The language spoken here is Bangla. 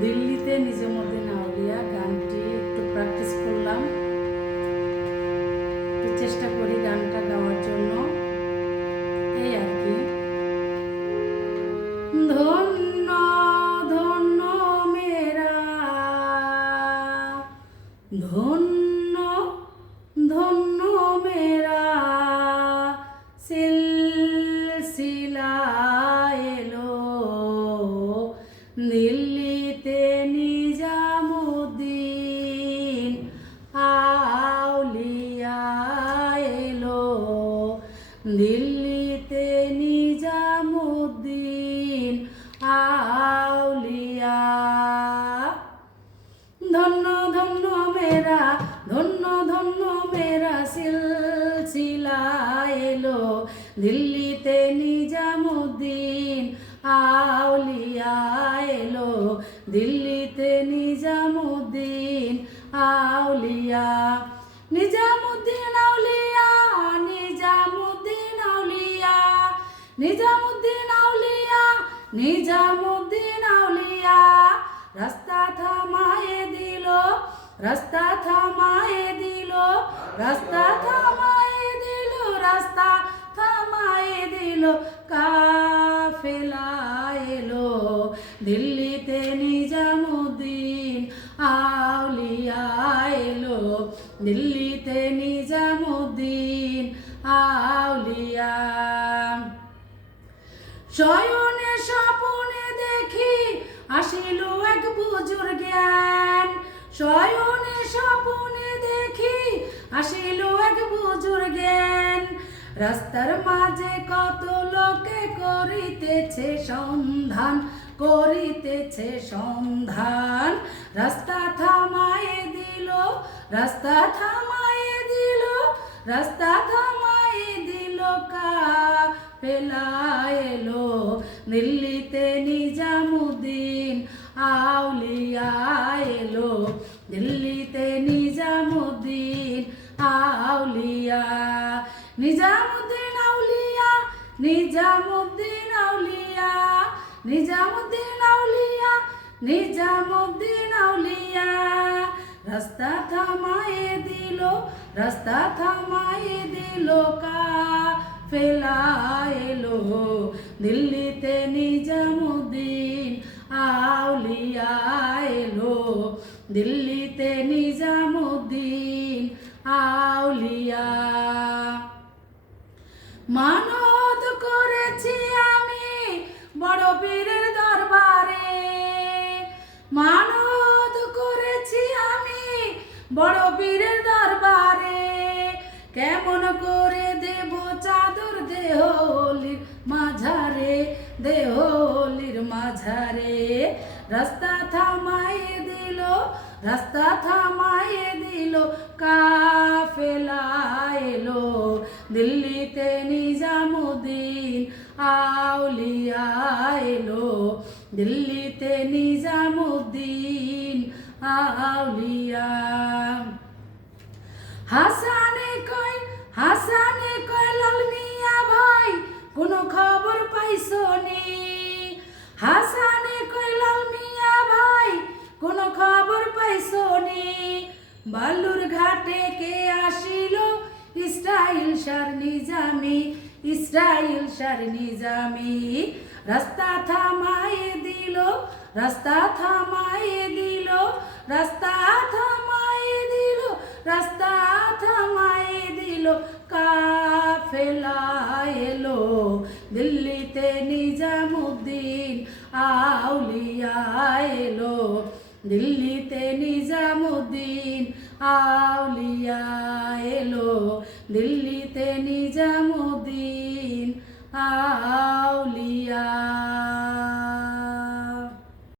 দিল্লিতে নিজামুদ্দিন আউলিয়া গানটি একটু প্র্যাকটিস করলাম, একটু চেষ্টা করি গানটা গাওয়ার জন্য, এই আর কি। ধন্য ধন্য মেরা, ধন্য ধন্য মেরা সিলসিলা এলো দিল্লিতে নিজামুদ্দিন আউলিয়া এলো, দিল্লিতে নিজামুদ্দিন আউলিয়া। ধন্য ধন্য মেরা, ধন্য ধন্য মেরা সিলসিলা এলো দিল্লিতে নিজামুদ্দিন আউলিয়া এলো, দিল্লিতে নিজামুদ্দিন আউলিয়া। নিজামুদ্দিন আউলিয়া, নিজামুদ্দিন আউলিয়া, নিজামুদ্দিন আউলিয়া, নিজামুদ্দিন আউলিয়া। রাস্তা থামায়ে দিল, রাস্তা থামায়ে দিল, রাস্তা থামায়ে দিল, রাস্তা থামায়ে দিল, কাফেলা এলো দিল্লিতে নিজামুদ্দিন আউলিয়া এলো, দিল্লিতে নিজামুদ্দিন আউলিয়া। শয়নে স্বপনে দেখি আসিল এক বুজুর্গান, শয়নে স্বপনে দেখি আসিল এক বুজুর্গান। রাস্তার মাঝে কত লোকে করিতেছে সন্ধান, করিতেছে সন্ধান। রাস্তা থামায়ে দিল, রাস্তা থামায়ে দিল, রাস্তা থামায়ে দিল, কাফেলা এলো দিল্লিতে নিজামুদ্দিন আউলিয়া এলো, দিল্লিতে নিজামুদ্দিন আউলিয়া। নিজামুদ্দিন আউলিয়া, নিজামুদ্দিন আউলিয়া, নিজামুদ্দিন আউলিয়া, নিজামুদ্দিন আউলিয়া। রাস্তা থামায়ে দিল, রাস্তা থামায়ে দিল, কাফেলা এলো দিল্লিতে নিজামুদ্দিন আউলিয়া এলো, দিল্লিতে নিজামুদ্দিন আউলিয়া। মানত করেছি আমি বড় পীরের দরবারে, মানত করেছি আমি বড় পীরের দরবারে। কেমন করে দেব চাদর দেহলির মাঝারে, দেহলির মাঝারে। রাস্তা থামায়ে দিল, রাস্তা থামায়ে দিল, কাফেলা এলো দিল্লিতে নিজামুদ্দিন আউলিয়া এলো, দিল্লিতে নিজামুদ্দিন আউলিয়া। হাসানে কয় লাল মিয়া ভাই কোনো খবর পাইছো নি, হাসানে কয় লাল মিয়া ভাই কোনো খবর পাইছো নি। বালুর ঘাটে কে আসিল ইসরাইল শাহ নিজামি, ইসরাইল শাহ নিজামি। রাস্তা থামায়ে দিল, রাস্তা থামায়ে দিল, রাস্তা থামায়ে দিল, রাস্তা থামায়ে দিল, কাফেলা এলো দিল্লিতে নিজামুদ্দিন আউলিয়া এলো, দিল্লিতে নিজামুদ্দিন আউলিয়া এলো, দিল্লিতে নিজামুদ্দিন